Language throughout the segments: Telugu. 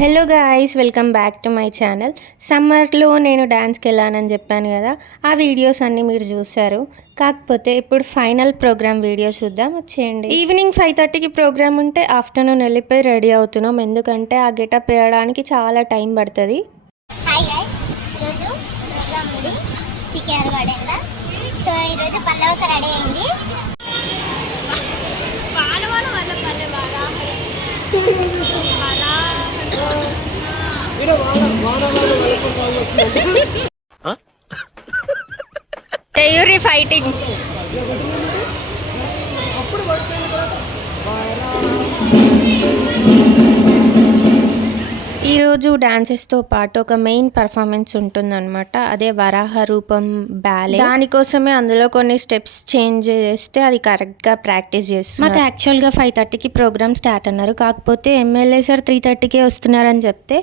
Hello guys, welcome back to my channel. సమ్మర్లో నేను డాన్స్కి వెళ్ళానని చెప్పాను కదా, ఆ వీడియోస్ అన్నీ మీరు చూశారు. కాకపోతే ఇప్పుడు ఫైనల్ ప్రోగ్రామ్ వీడియో చూద్దాం, వచ్చేయండి. ఈవినింగ్ 5:30కి ప్రోగ్రామ్ ఉంటే ఆఫ్టర్నూన్ వెళ్ళిపోయి రెడీ అవుతున్నాం, ఎందుకంటే ఆ గెటప్ వేయడానికి చాలా టైం పడుతుంది. హాయ్ గైస్, ఈరోజు ప్రోగ్రామ్ ఉంది సికేఆర్ గార్డెన్లో. సో ఈరోజు పల్లవక రెడీ అయింది. తెయూరి ఫైటింగ్. ఈరోజు డాన్సెస్తో పాటు ఒక మెయిన్ పర్ఫార్మెన్స్ ఉంటుందన్నమాట. అదే వరాహ రూపం బ్యాలే. దానికోసమే అందులో కొన్ని స్టెప్స్ చేంజ్ చేస్తే అది కరెక్ట్గా ప్రాక్టీస్ చేస్తుంది. మాకు యాక్చువల్గా 5:30కి ప్రోగ్రామ్ స్టార్ట్ అన్నారు, కాకపోతే ఎమ్మెల్యే సార్ 3:30కే వస్తున్నారని చెప్తే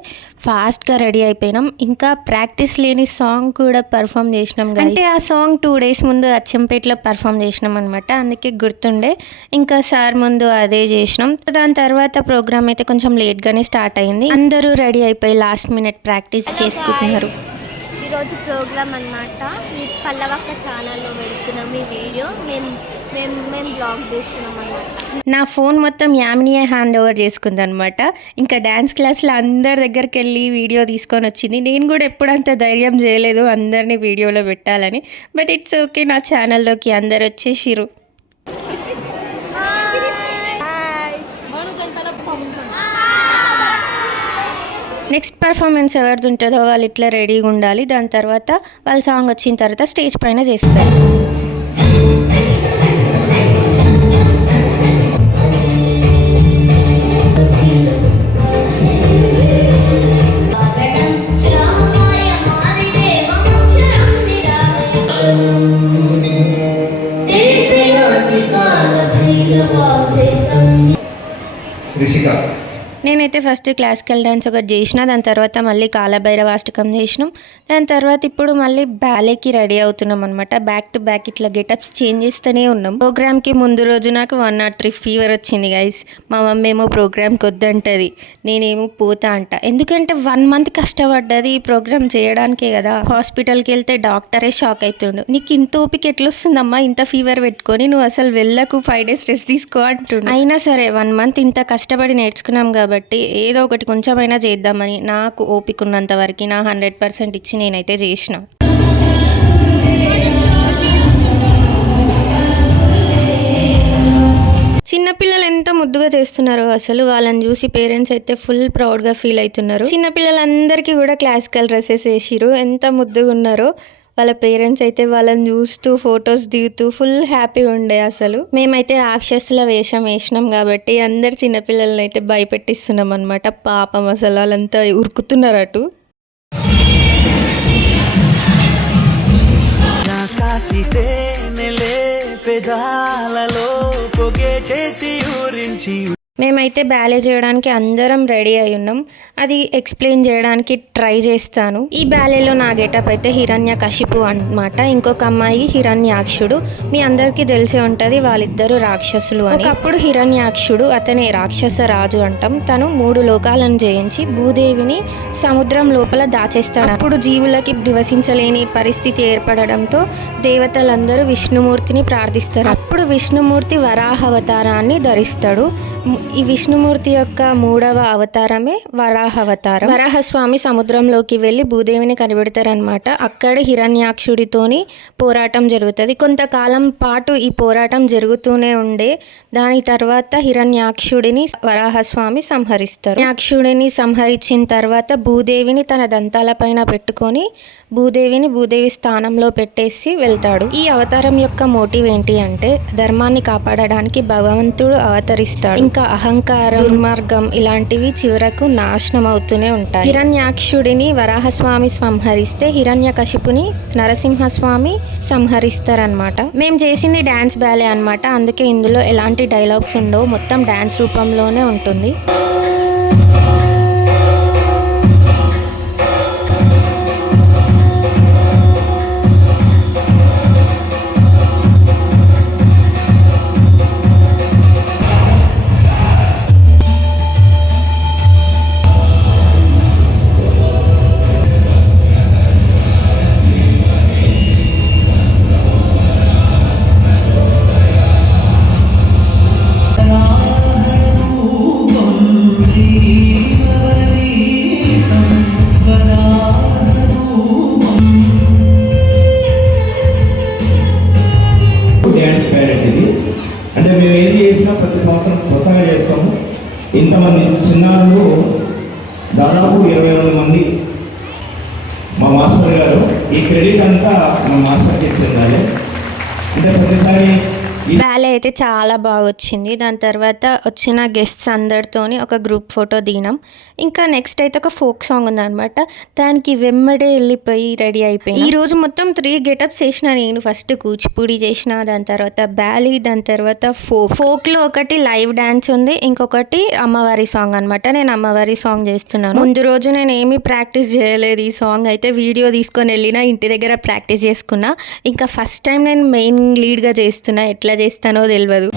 ఫాస్ట్గా రెడీ అయిపోయినాం. ఇంకా ప్రాక్టీస్ లేని సాంగ్ కూడా పర్ఫామ్ చేసినాం. అంటే ఆ సాంగ్ 2 days ముందు అచ్చంపేటలో పర్ఫామ్ చేసినాం అనమాట, అందుకే గుర్తుండే. ఇంకా సార్ ముందు అదే చేసినాం. దాని తర్వాత ప్రోగ్రామ్ అయితే కొంచెం లేట్గానే స్టార్ట్ అయింది. అందరూ రెడీ అయిపోయి లాస్ట్ మినిట్ ప్రాక్టీస్ చేసుకుంటున్నారు. ఈరోజు ప్రోగ్రామ్ అన్నమాట. ఈ పల్లవక్క ఛానల్లో పెడుతున్నాం ఈ వీడియో. మేము బ్లాగ్ చేస్తున్నాం అన్నమాట. నా ఫోన్ మొత్తం యామినియే హ్యాండ్ ఓవర్ చేసుకుంది అనమాట. ఇంకా డ్యాన్స్ క్లాస్లో అందరి దగ్గరికి వెళ్ళి వీడియో తీసుకొని వచ్చింది. నేను కూడా ఎప్పుడంత ధైర్యం చేయలేదు అందరినీ వీడియోలో పెట్టాలని, బట్ ఇట్స్ ఓకే. నా ఛానల్లోకి అందరు వచ్చేసిరు. నెక్స్ట్ పర్ఫార్మెన్స్ ఎవరిది ఉంటుందో వాళ్ళు ఇట్లా రెడీగా ఉండాలి. దాని తర్వాత వాళ్ళ సాంగ్ వచ్చిన తర్వాత స్టేజ్ పైన చేస్తారు. నేనైతే ఫస్ట్ క్లాసికల్ డ్యాన్స్ ఒకటి చేసిన, దాని తర్వాత మళ్ళీ కాలభైరవాష్టకం చేసినాం. దాని తర్వాత ఇప్పుడు మళ్ళీ బ్యాలేకి రెడీ అవుతున్నాం అనమాట. బ్యాక్ టు బ్యాక్ ఇట్లా గెటప్స్ చేంజ్ చేస్తూనే ఉన్నాం. ప్రోగ్రామ్కి ముందు రోజు నాకు 103 ఫీవర్ వచ్చింది గైస్. మా మమ్మీ ఏమో ప్రోగ్రామ్కి వద్దంటది, నేనేమో పోతా అంట. ఎందుకంటే 1 month కష్టపడ్డది ఈ ప్రోగ్రామ్ చేయడానికే కదా. హాస్పిటల్కి వెళ్తే డాక్టరే షాక్ అవుతుండు, నీకు ఇంత ఓపిక ఎట్లొస్తుందమ్మా, ఇంత ఫీవర్ పెట్టుకొని, నువ్వు అసలు వెళ్ళకు, 5 days రెస్ట్ తీసుకో అంటుండు. అయినా సరే 1 month ఇంత కష్టపడి నేర్చుకున్నాం కాబట్టి ఏదో ఒకటి కొంచెమైనా చేద్దామని నాకు ఓపిక ఉన్నంత వరకు నా 100% ఇచ్చి నేనైతే చేసిన. చిన్నపిల్లలు ఎంత ముద్దుగా చేస్తున్నారు అసలు. వాళ్ళని చూసి పేరెంట్స్ అయితే ఫుల్ ప్రౌడ్గా ఫీల్ అవుతున్నారు. చిన్నపిల్లలందరికీ కూడా క్లాసికల్ డ్రెస్సెస్ వేసిరు, ఎంత ముద్దుగా ఉన్నారో. వాళ్ళ పేరెంట్స్ అయితే వాళ్ళని చూస్తూ ఫొటోస్ దిగుతూ ఫుల్ హ్యాపీగా ఉండే. అసలు మేమైతే రాక్షసుల వేషం వేసినాం కాబట్టి అందరు చిన్నపిల్లలని అయితే భయపెట్టిస్తున్నాం అనమాట. పాపం అసలు వాళ్ళంతా ఉరుకుతున్నారు అటు. మేమైతే బ్యాలే చేయడానికి అందరం రెడీ అయి ఉన్నాం. అది ఎక్స్ప్లెయిన్ చేయడానికి ట్రై చేస్తాను. ఈ బ్యాలేలో నా గెటప్ అయితే హిరణ్యకశిపు అన్నమాట. ఇంకొక అమ్మాయి హిరణ్యాక్షుడు. మీ అందరికీ తెలిసే ఉంటుంది వాళ్ళిద్దరు రాక్షసులు అని. ఒకప్పుడు హిరణ్యాక్షుడు, అతనే రాక్షస రాజు అంటాం. తను 3 లోకాలను జయించి భూదేవిని సముద్రం లోపల దాచేస్తాడు. అప్పుడు జీవులకి నివసించలేని పరిస్థితి ఏర్పడడంతో దేవతలందరూ విష్ణుమూర్తిని ప్రార్థిస్తారు. అప్పుడు విష్ణుమూర్తి వరాహ అవతారాన్ని ధరిస్తాడు. ఈ విష్ణుమూర్తి యొక్క 3వ అవతారమే వరాహ అవతారం. వరాహస్వామి సముద్రంలోకి వెళ్ళి భూదేవిని కనిపెడతారనమాట. అక్కడ హిరణ్యాక్షుడితోని పోరాటం జరుగుతుంది. కొంతకాలం పాటు ఈ పోరాటం జరుగుతూనే ఉండే. దాని తర్వాత హిరణ్యాక్షుడిని వరాహస్వామి సంహరిస్తారు. హిరణ్యాక్షుడిని సంహరించిన తర్వాత భూదేవిని తన దంతాల పైన పెట్టుకొని భూదేవి స్థానంలో పెట్టేసి వెళ్తాడు. ఈ అవతారం యొక్క మోటివ్ ఏంటి అంటే ధర్మాన్ని కాపాడడానికి భగవంతుడు అవతరిస్తాడు. ఇంకా అహంకారం, దుర్మార్గం ఇలాంటివి చివరకు నాశనం అవుతూనే ఉంటాయి. హిరణ్యాక్షుడిని వరాహస్వామి సంహరిస్తే హిరణ్యకశిపుని నరసింహస్వామి సంహరిస్తారనమాట. మేము చేసింది డాన్స్ బ్యాలే అనమాట, అందుకే ఇందులో ఎలాంటి డైలాగ్స్ ఉండవు, మొత్తం డాన్స్ రూపంలోనే ఉంటుంది. అంటే మేము ఏది చేసినా ప్రతి సంవత్సరం కొత్తగా చేస్తాము. ఇంతమంది చిన్నారులు దాదాపు 20 మంది మా మాస్టర్ గారు, ఈ క్రెడిట్ అంతా మా మాస్టర్కి చెందాలి. అంటే ప్రతిసారి బ్యాలే అయితే చాలా బాగా వచ్చింది. దాని తర్వాత వచ్చిన గెస్ట్స్ అందరితోని ఒక గ్రూప్ ఫోటో దిగినాం. ఇంకా నెక్స్ట్ అయితే ఒక ఫోక్ సాంగ్ ఉందన్నమాట. దానికి వెమ్మడే వెళ్ళిపోయి రెడీ అయిపోయింది. ఈ రోజు మొత్తం 3 గెటప్స్ చేసిన నేను. ఫస్ట్ కూచిపూడి చేసిన, దాని తర్వాత బ్యాలీ, దాని తర్వాత ఫోక్లో ఒకటి లైవ్ డ్యాన్స్ ఉంది, ఇంకొకటి అమ్మవారి సాంగ్ అనమాట. నేను అమ్మవారి సాంగ్ చేస్తున్నాను. ముందు రోజు నేను ఏమీ ప్రాక్టీస్ చేయలేదు. ఈ సాంగ్ అయితే వీడియో తీసుకొని వెళ్ళిన ఇంటి దగ్గర ప్రాక్టీస్ చేసుకున్నా. ఇంకా ఫస్ట్ టైం నేను మెయిన్ లీడ్గా చేస్తున్నా. ఎట్లా చేస్తానో తెలియదు.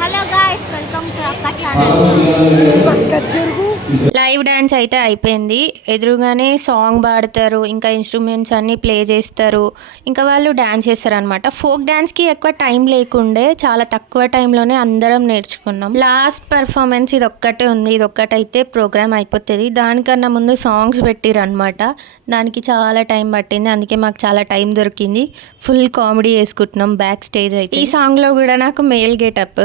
హలో గాయ్స్, వెల్కమ్ టు అక్క ఛానల్. లైవ్ డ్యాన్స్ అయితే అయిపోయింది. ఎదురుగానే సాంగ్ పాడతారు, ఇంకా ఇన్స్ట్రుమెంట్స్ అన్నీ ప్లే చేస్తారు, ఇంకా వాళ్ళు డ్యాన్స్ చేస్తారు అనమాట. ఫోక్ డ్యాన్స్కి ఎక్కువ టైం లేకుండే, చాలా తక్కువ టైంలోనే అందరం నేర్చుకున్నాం. లాస్ట్ పర్ఫార్మెన్స్ ఇది ఒక్కటే ఉంది. ఇది ఒక్కటైతే ప్రోగ్రామ్ అయిపోతుంది. దానికన్నా ముందు సాంగ్స్ పెట్టిరు అనమాట. దానికి చాలా టైం పట్టింది. అందుకే మాకు చాలా టైం దొరికింది. ఫుల్ కామెడీ చేసుకుంటున్నాం బ్యాక్ స్టేజ్ అయితే. ఈ సాంగ్లో కూడా నాకు మేల్ గెటప్,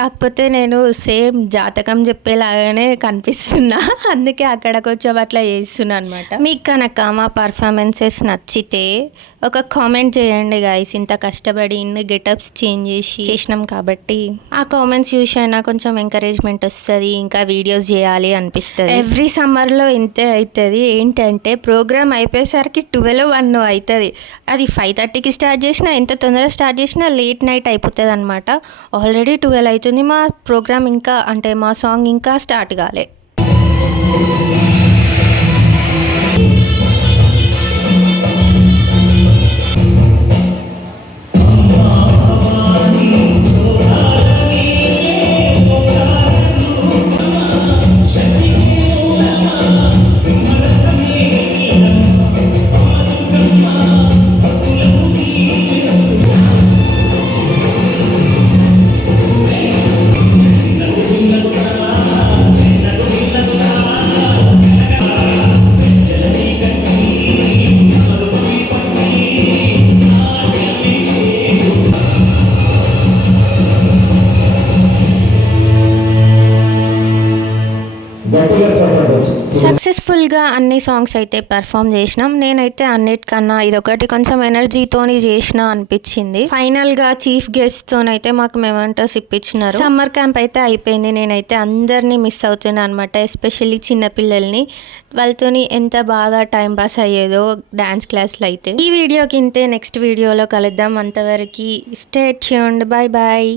కాకపోతే నేను సేమ్ జాతకం చెప్పేలాగానే కనిపిస్తున్నా. అందుకే అక్కడ కొంచెం అట్లా చేస్తున్నా అనమాట. మీకు కనుక మా పర్ఫార్మెన్సెస్ నచ్చితే ఒక కామెంట్ చేయండి గాయస్. ఇంత కష్టపడి ఇన్ని గెటప్స్ చేంజ్ చేసినాం కాబట్టి ఆ కామెంట్స్ చూసి అయినా కొంచెం ఎంకరేజ్మెంట్ వస్తుంది, ఇంకా వీడియోస్ చేయాలి అనిపిస్తుంది. ఎవ్రీ సమ్మర్లో ఇంతే అవుతుంది. ఏంటంటే ప్రోగ్రామ్ అయిపోయేసరికి 12-1 అవుతుంది. అది 5:30కి స్టార్ట్ చేసినా, ఎంత తొందరగా స్టార్ట్ చేసినా లేట్ నైట్ అయిపోతుంది అనమాట. ఆల్రెడీ 12 అవుతుంది. మా ప్రోగ్రామ్ ఇంకా, అంటే మా సాంగ్ ఇంకా స్టార్ట్ కాలే. సక్సెస్ఫుల్గా అన్ని సాంగ్స్ అయితే పర్ఫామ్ చేసినాం. నేనైతే అన్నిటికన్నా ఇదొకటి కొంచెం ఎనర్జీతోని చేసిన అనిపించింది. ఫైనల్గా చీఫ్ గెస్ట్తోనైతే మాకు మెమెంటోస్ ఇప్పించినారు. సమ్మర్ క్యాంప్ అయితే అయిపోయింది. నేనైతే అందరినీ మిస్ అవుతున్నాను అనమాట, ఎస్పెషల్లీ చిన్నపిల్లల్ని. వాళ్ళతోని ఎంత బాగా టైం పాస్ అయ్యేదో డాన్స్ క్లాస్లో అయితే. ఈ వీడియోకి ఇంతే. నెక్స్ట్ వీడియోలో కలుద్దాం. అంతవరకు స్టే ట్యూన్డ్. Bye bye.